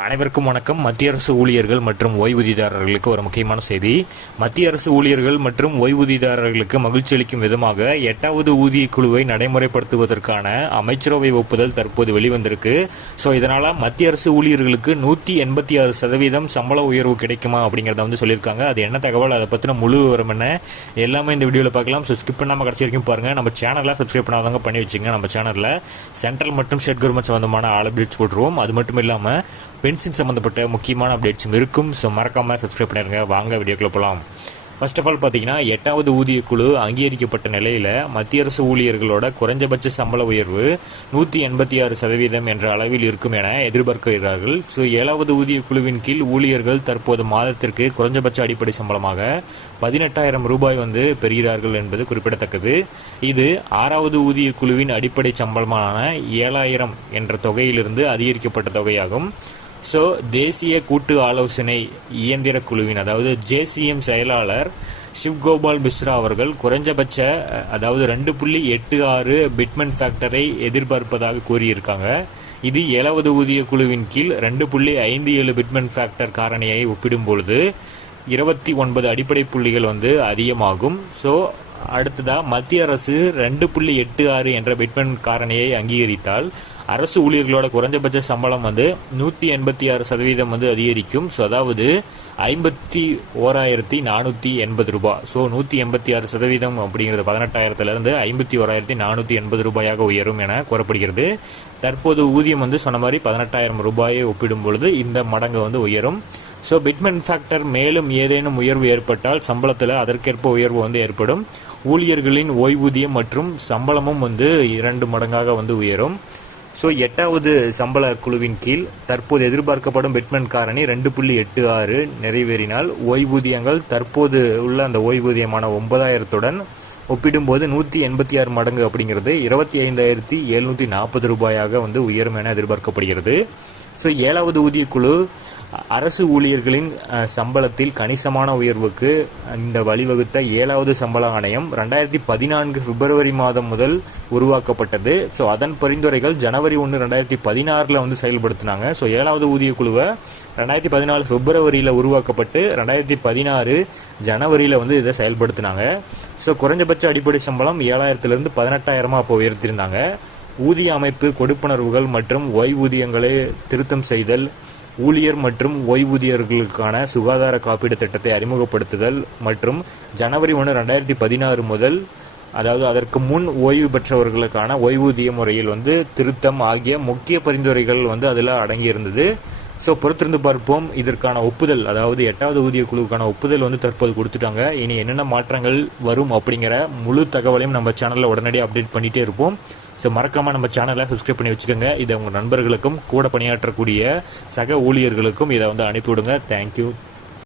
அனைவருக்கும் வணக்கம். மத்திய அரசு ஊழியர்கள் மற்றும் ஓய்வூதியதாரர்களுக்கு ஒரு முக்கியமான செய்தி. மத்திய அரசு ஊழியர்கள் மற்றும் ஓய்வூதியதாரர்களுக்கு மகிழ்ச்சி அளிக்கும் விதமாக 8வது ஊதிய குழுவை நடைமுறைப்படுத்துவதற்கான அமைச்சரவை ஒப்புதல் தற்போது வெளிவந்திருக்கு. ஸோ இதனால் மத்திய அரசு ஊழியர்களுக்கு 186% சம்பள உயர்வு கிடைக்குமா அப்படிங்கிறத சொல்லியிருக்காங்க. அது என்ன தகவல், அதை பற்றின முழு விவரம் என்ன, எல்லாமே இந்த வீடியோவில் பார்க்கலாம். ஸோ ஸ்கிப் பண்ணாமல் கடைசி வரைக்கும் பாருங்கள். நம்ம சேனலில் சப்ஸ்கிரைப் பண்ணாதவங்க பண்ணி வச்சுங்க. நம்ம சேனலில் சென்ட்ரல் மற்றும் ஸ்டேட் கவர்மெண்ட் சம்பந்தமான ஆல் அப்டேட்ஸ் போட்டுருவோம். அது மட்டும் இல்லாமல் பென்ஷன் சம்மந்தப்பட்ட முக்கியமான அப்டேட்ஸும் இருக்கும். ஸோ மறக்காமல் சப்ஸ்கிரைப் பண்ணிடுங்க. வாங்க வீடியோக்குள்ள போகலாம். ஃபர்ஸ்ட் ஆஃப் ஆல் பார்த்தீங்கன்னா 8வது ஊதிய குழு அங்கீகரிக்கப்பட்ட நிலையில் மத்திய அரசு ஊழியர்களோட குறைஞ்சபட்ச சம்பள உயர்வு 186% என்ற அளவில் இருக்கும் என எதிர்பார்க்கிறார்கள். ஸோ 7வது ஊதிய குழுவின் கீழ் ஊழியர்கள் தற்போது மாதத்திற்கு குறைஞ்சபட்ச அடிப்படை சம்பளமாக 18,000 ரூபாய் பெறுகிறார்கள் என்பது குறிப்பிடத்தக்கது. இது 6வது ஊதிய குழுவின் அடிப்படை சம்பளமான 7,000 என்ற தொகையிலிருந்து அதிகரிக்கப்பட்ட தொகையாகும். ஸோ தேசிய கூட்டு ஆலோசனை இயந்திர குழுவின் அதாவது ஜேசிஎம் செயலாளர் சிவ்கோபால் மிஸ்ரா அவர்கள் குறைஞ்சபட்ச அதாவது 2.86 பிட்மென் ஃபேக்டரை எதிர்பார்ப்பதாக கூறியிருக்காங்க. இது 7வது ஊதிய குழுவின் கீழ் 2.57 பிட்மென் ஃபேக்டர் காரணியை ஒப்பிடும்பொழுது 29 அடிப்படை புள்ளிகள் அதிகமாகும். ஸோ அடுத்ததாக மத்திய அரசு 2.86 என்ற பிட்மென் காரணியை அங்கீகரித்தால் அரசு ஊழியர்களோட குறைஞ்சபட்ச சம்பளம் 186% அதிகரிக்கும். ஸோ அதாவது 51,480 ரூபாய். ஸோ 186% அப்படிங்கிறது 18,000 51,480 ரூபாயாக உயரும் என கூறப்படுகிறது. தற்போது ஊதியம் சொன்ன மாதிரி 18,000 ரூபாயை ஒப்பிடும் பொழுது இந்த மடங்கு உயரும். ஸோ பிட்மென் ஃபேக்டர் மேலும் ஏதேனும் உயர்வு ஏற்பட்டால் சம்பளத்தில் அதற்கேற்ப உயர்வு ஏற்படும். ஊழியர்களின் ஓய்வூதியம் மற்றும் சம்பளமும் 2 மடங்காக உயரும். ஸோ 8வது சம்பள குழுவின் கீழ் தற்போது எதிர்பார்க்கப்படும் பிட்மென் காரணி 2.86 நிறைவேறினால் ஓய்வூதியங்கள் தற்போது உள்ள அந்த ஓய்வூதியமான 9,000 ஒப்பிடும்போது 186 மடங்கு அப்படிங்கிறது 25,740 ரூபாயாக உயரும் என எதிர்பார்க்கப்படுகிறது. ஸோ 7வது ஊதிய குழு அரசு ஊழியர்களின் சம்பளத்தில் கணிசமான உயர்வுக்கு இந்த வழிவகுத்த 7வது சம்பள ஆணையம் 2014 பிப்ரவரி மாதம் முதல் உருவாக்கப்பட்டது. ஸோ அதன் பரிந்துரைகள் ஜனவரி 1, 2016 செயல்படுத்தினாங்க. ஸோ 7வது ஊதிய குழுவை 2014 பிப்ரவரியில் உருவாக்கப்பட்டு 2016 ஜனவரியில் இதை செயல்படுத்தினாங்க. ஸோ குறைஞ்சபட்ச அடிப்படை சம்பளம் 7,000 18,000 அப்போ உயர்த்தியிருந்தாங்க. ஊதிய அமைப்பு, கொடுப்பனர்வுகள் மற்றும் ஓய்வூதியங்களை திருத்தம் செய்தல், ஊழியர் மற்றும் ஓய்வூதியர்களுக்கான சுகாதார காப்பீடு திட்டத்தை அறிமுகப்படுத்துதல் மற்றும் ஜனவரி 1, 2016 முதல் அதாவது அதற்கு முன் ஓய்வு பெற்றவர்களுக்கான ஓய்வூதிய முறையில் திருத்தம் ஆகிய முக்கிய பரிந்துரைகள் அதில் அடங்கியிருந்தது. ஸோ பொறுத்திருந்து பார்ப்போம். இதற்கான ஒப்புதல் அதாவது 8வது ஊதிய குழுவுக்கான ஒப்புதல் தற்போது கொடுத்துட்டாங்க. இனி என்னென்ன மாற்றங்கள் வரும் அப்படிங்கிற முழு தகவலையும் நம்ம சேனலில் உடனடியாக அப்டேட் பண்ணிகிட்டே இருப்போம். ஸோ மறக்காமல் நம்ம சேனலை சப்ஸ்கிரைப் பண்ணி வச்சுக்கோங்க. இதை உங்கள் நண்பர்களுக்கும் கூட பணியாற்றக்கூடிய சக ஊழியர்களுக்கும் இதை அனுப்பிவிடுங்க. தேங்க்யூ.